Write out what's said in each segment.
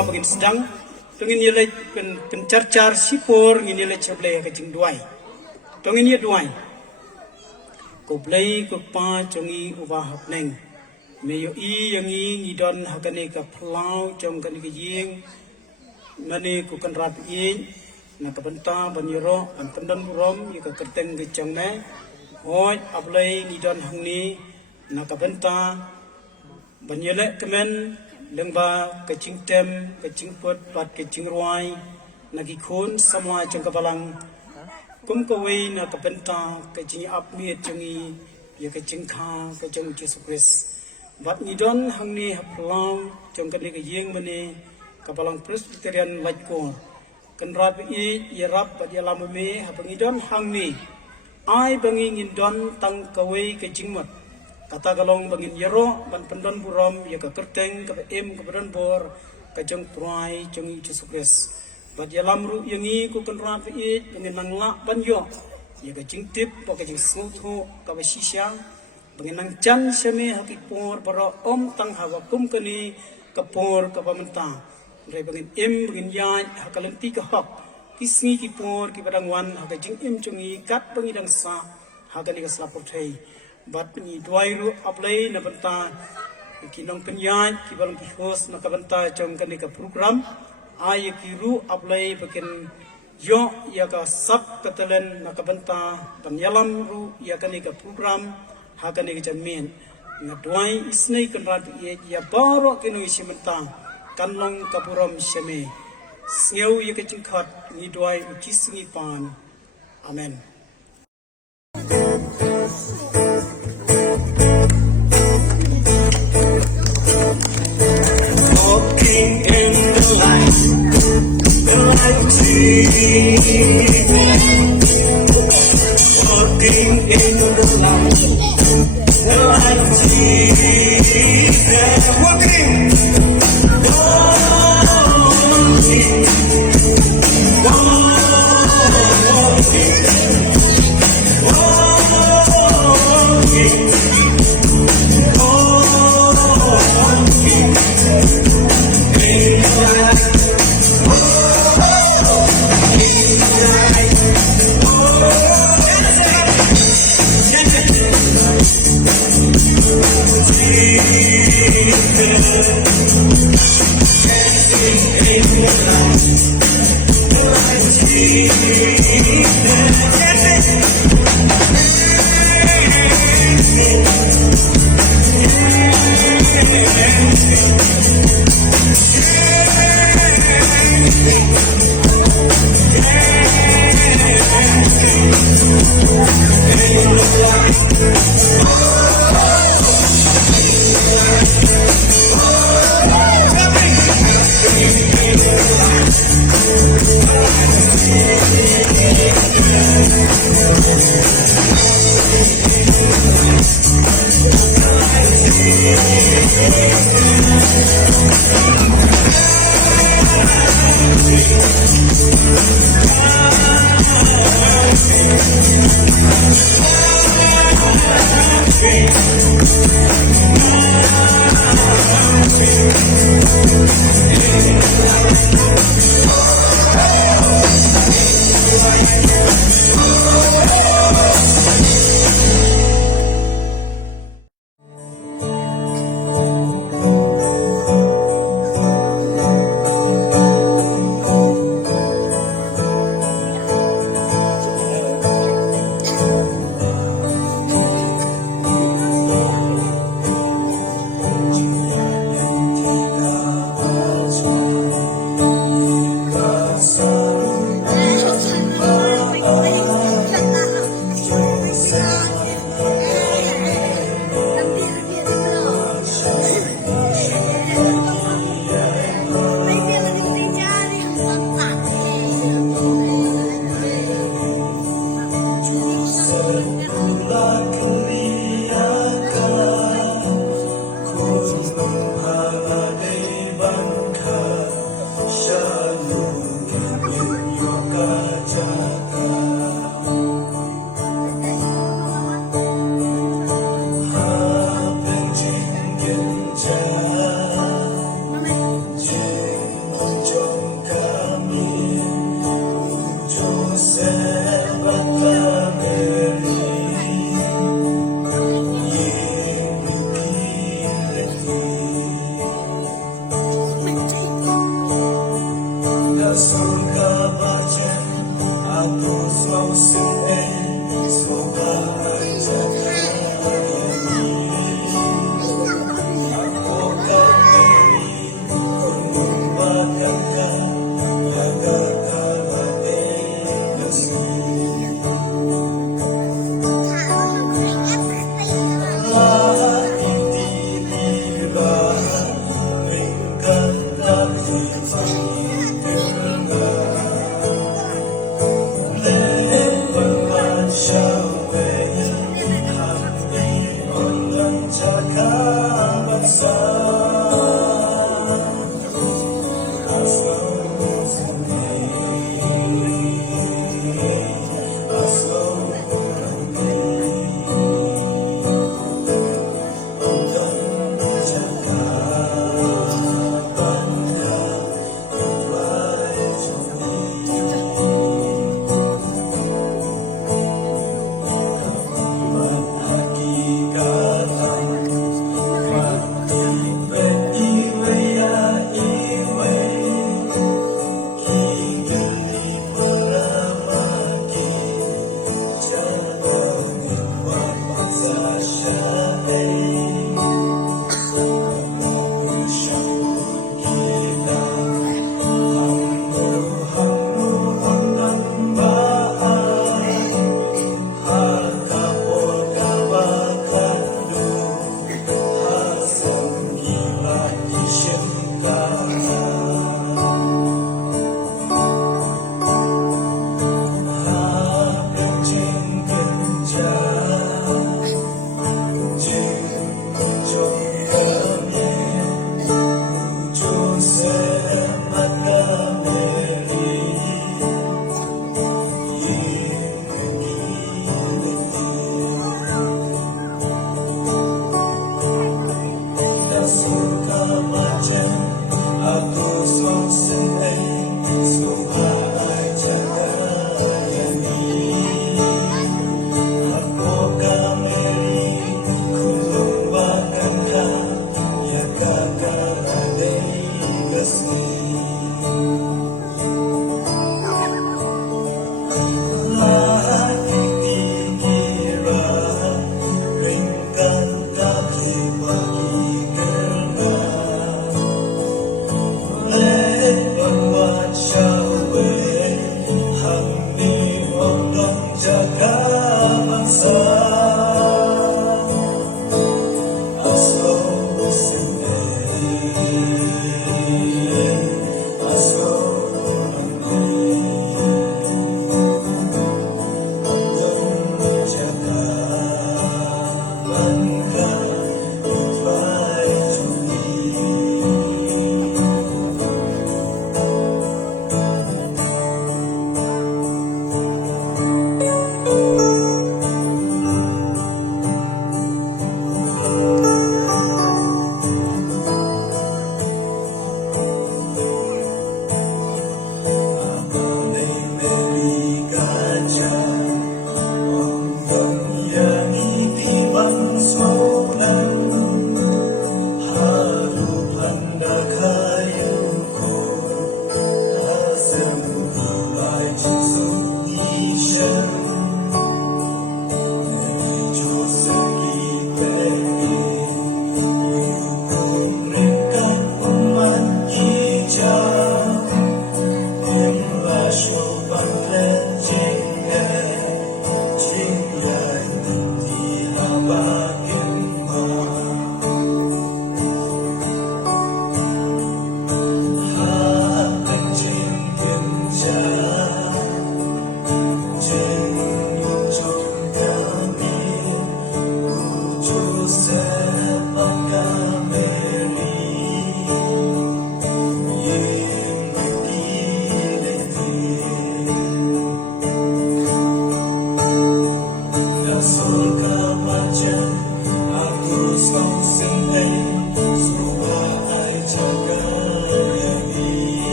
Bagin sedang tungin nilai pencarcar sipor nilai ceblai kecing duai tungin ia duai ko blai ko pa chongi ubah neng meyo I yang ngidon hakane ka plau chong kan ke ying mane ko kan rap I na ka benta banyiro an pendan burom ye ka kerteng ke chong ne hoi ablai ngidon hangni na ka benta banyele kemen lengba kecing tem kecing put pat kecing ruai nagi khon semua jong kabalang kum kawe na kapenta kecing apmi jongi ya kecing kha kecing Jesus Christ bat nidon hangni haplang jong kan ke yeng mane kabalang Presbyterian Laitkor kan rap I ya rap bat ya lamame hapangidon hangni ai bangi ngindon tang kawe kecing mat kata galong bangin yero ban pendon buram ya ka kerteng ka em ka pendon bor ka jong prai jong Jesus Christ bad ya lamru yangi ku kan rap I bangin nang la ban yo ya ka jing tip pa ka jing sutho ka ba sisya bangin nang chan seme hakipor para om tang hawa kum kani ka por ka pamenta re bangin em bangin ya hakalanti ka hak kisngi ki por ki padang wan ha ka jing em chungi kat bangin dang sa ha ka ni ka slapot thei bat ni duairu aplay na banta kinong penyai ki balang ki host na kabanta chong kan ka program ay kiru aplay bakin yo ya ka sab katalen na kabanta panyalam ru ya kan ka program ha kan ka jamin na duai isnai kan rat ya baro kinong isimenta kanlong kapuram shame sneu ya ka chingkhat ni duai ukisngi pan amen. Walking in the light of Jesus. Walking in the light of Jesus. Walking,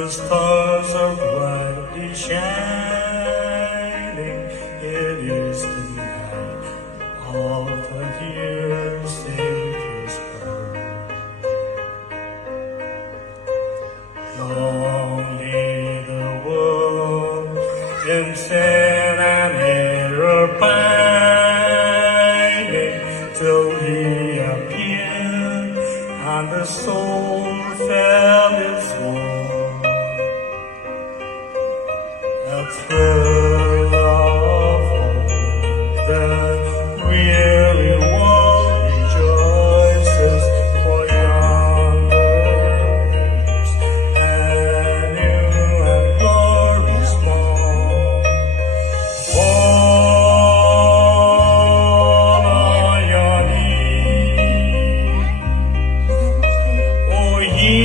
the stars are brightly shining. It is the night of the dear Savior's birth. Long lay the world in sin and error pining, till He appeared and the soul felt its warmth. A thrill of hope, the weary world rejoices, for yonder reigns a new and glorious morn. Fall on your knees, O ye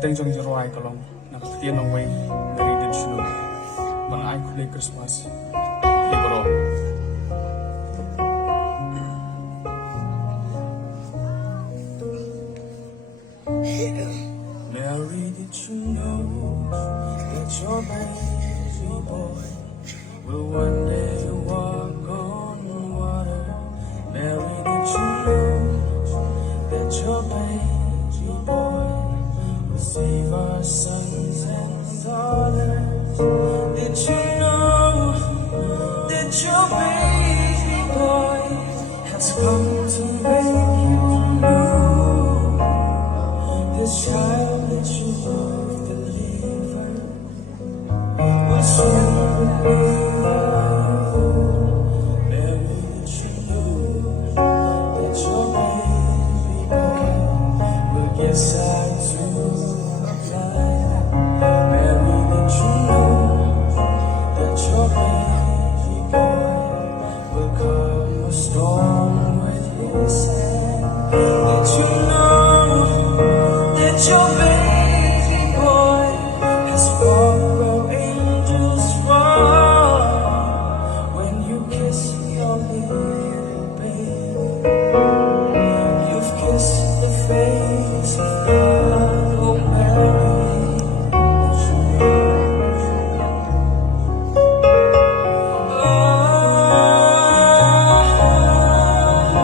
Kateng jong jeroai kalong nak tian long way dari den shulu bang ai kulay Christmas libro. Mary, did you know that your baby boy will one day walk on water? Mary, did you know that your baby boy will save our sons and daughters? Did you know that your baby boy has come to make you new? This child that you have delivered will soon deliver. Mary, did you know that your baby boy will give sight to the blind? Mary, did you know that your baby boy will calm a storm with his hand? Did you know that your baby boy has walked where angels walk? When you kiss your little baby, you've kissed the face of God. Oh, Mary, did you know? Oh,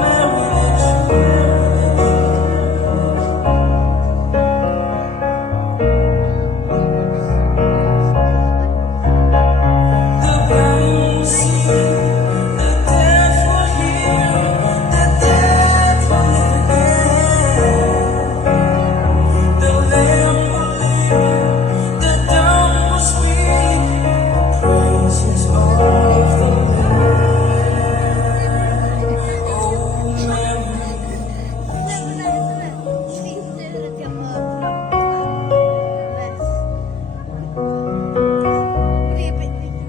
Mary, did you know? The blind see, the dead will hear, the dead will live again. The lamb will live, the dumb will speak, praises of the Lamb. Oh, Mary, did you know?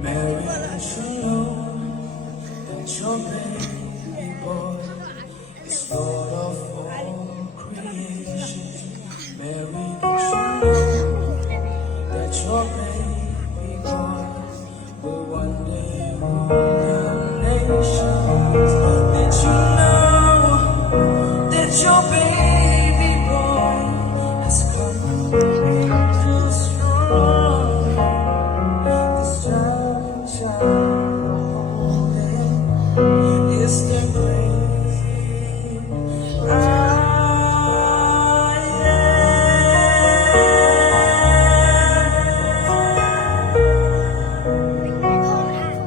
Mary, did you know that your baby boy is Lord of all creation? Mary, did you know that your baby boy will one day rule the nations? Did you know that your baby boy has come to strong? This child is the great I am.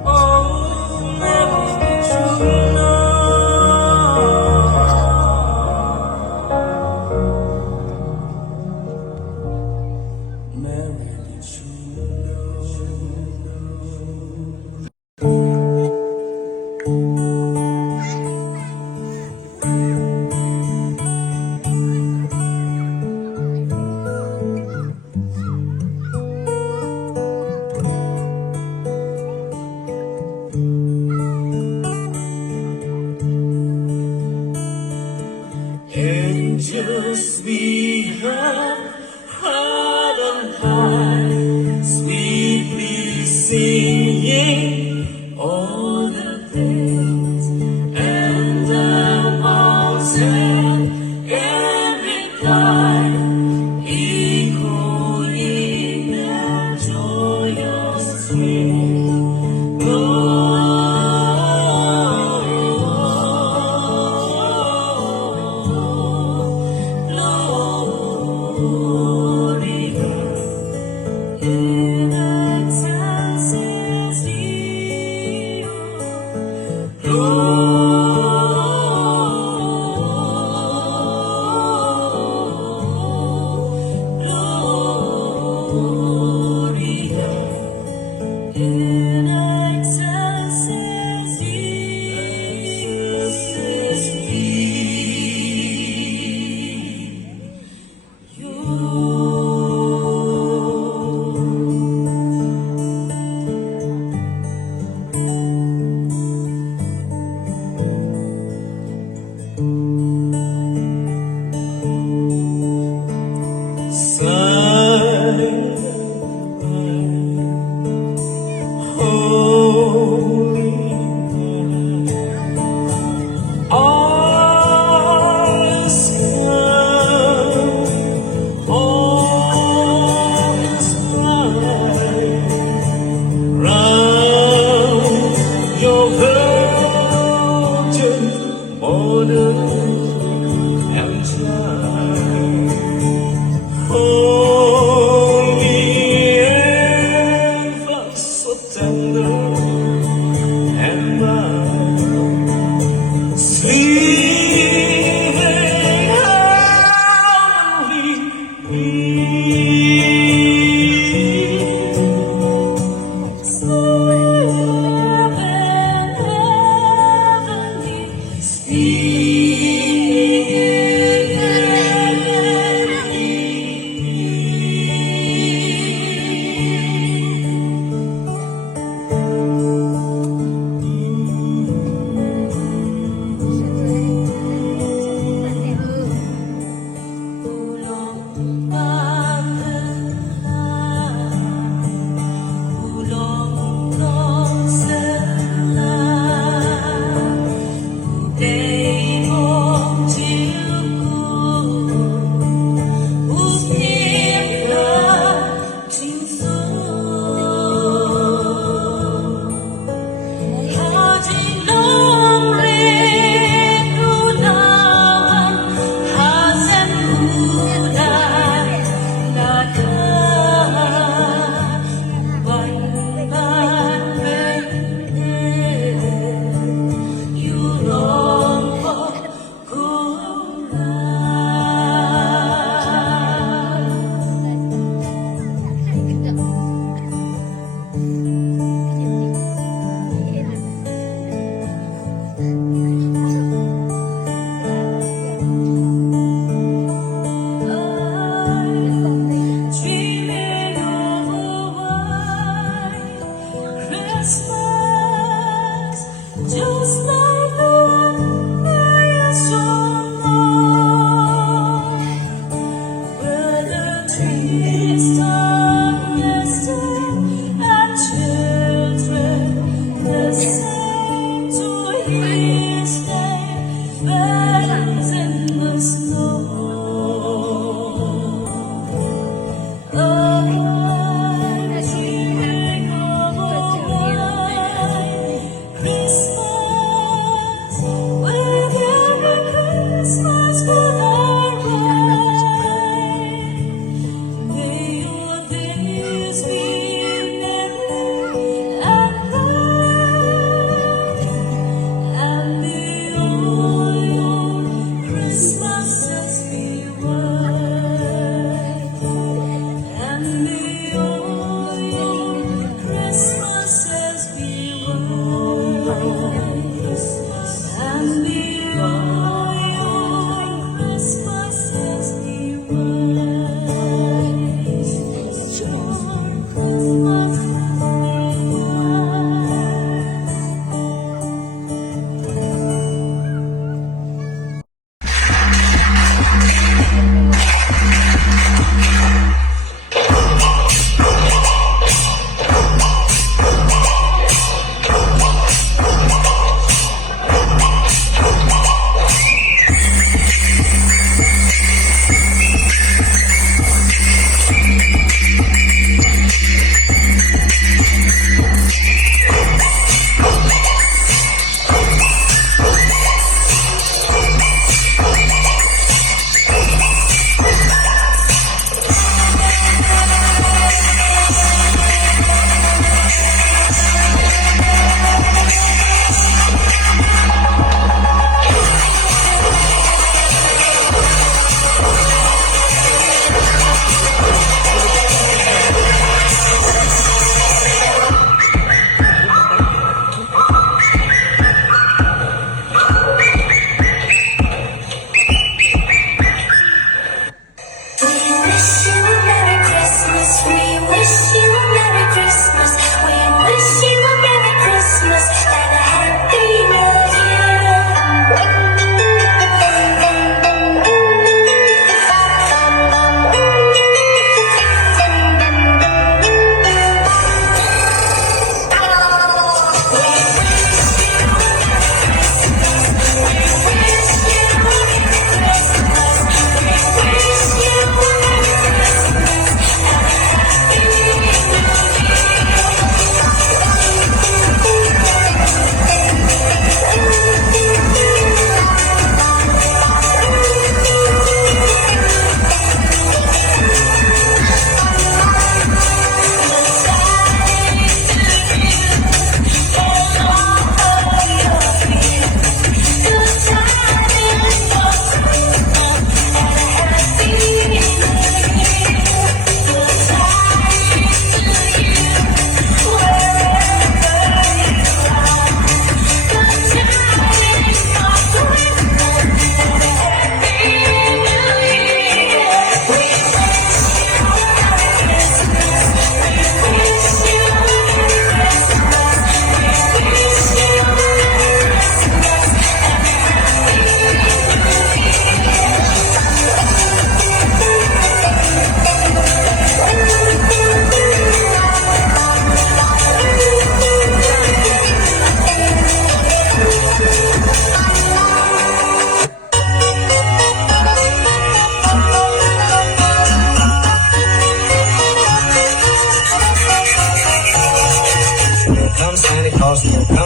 Oh, Mary, did you know? Mary, did you know? Angels we have heard on high, sweetly singing all the things, and the mountain every climb, echoing their joyous strain.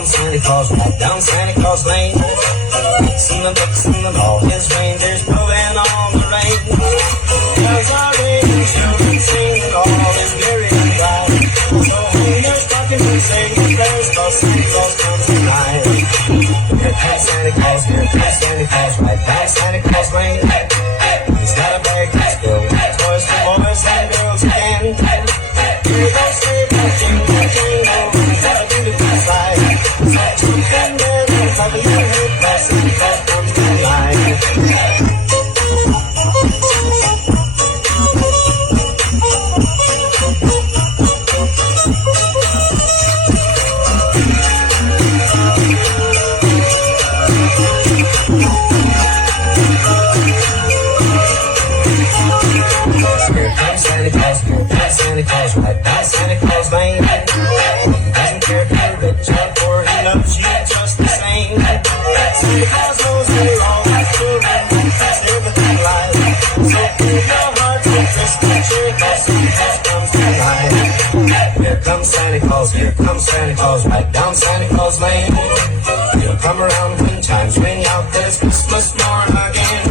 Santa Claus, right down Santa Claus Lane. Some the books and all his reindeers moving on the rain. There's our reindeer children singing all is merry and glad. So when there's stockings and sing, there's Santa Claus comes tonight. Here comes Santa Claus, here comes Santa Claus, right down Santa Claus Lane. He's got a bag that's filled with toys for boys and girls again. Here goes Santa, jingle, jingle, gotta do the good side. And then it's like a little hit by Santa Claus comes tonight. Santa Claus, right by Santa Claus Lane. He doesn't care if you're rich or poor, he loves you just the same. Santa Claus knows you're all his children, he's everything light. So keep your hearts with Christmas cheer, cause Santa Claus comes tonight. Here comes Santa Claus, here comes Santa Claus, right down Santa Claus Lane. He'll come around when chimes ring out, there's Christmas morn again.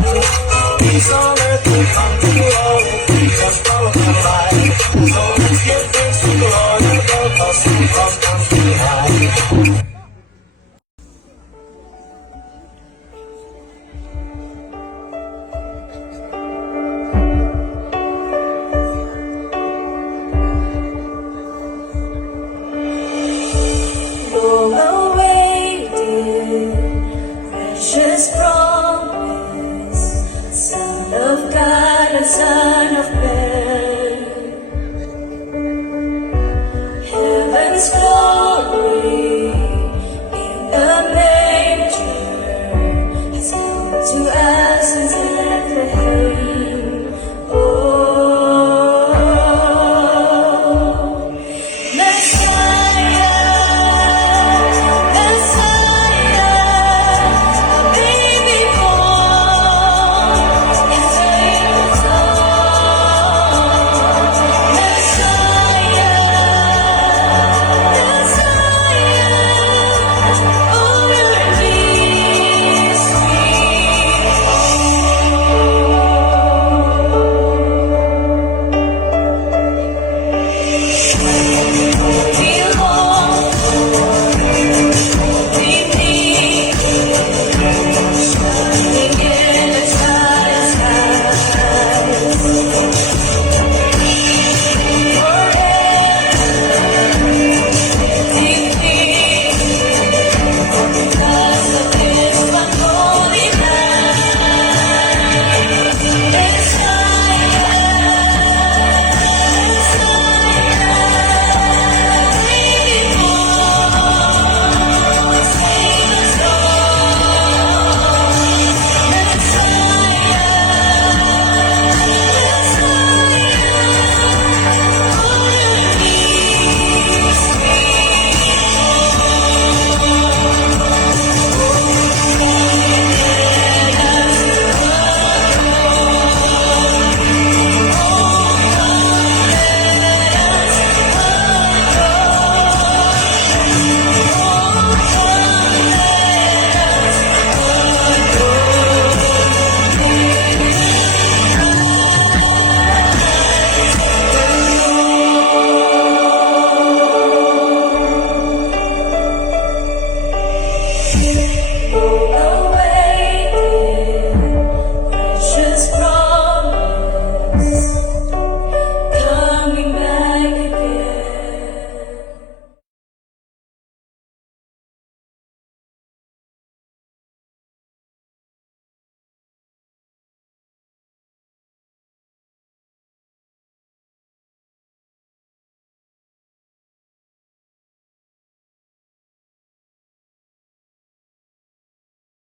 Peace on earth will come to all, just follow the light. So let's give thanks to the Lord and go, cause Santa Claus comes tonight. Go away, dear, precious promise, Son of God, a Son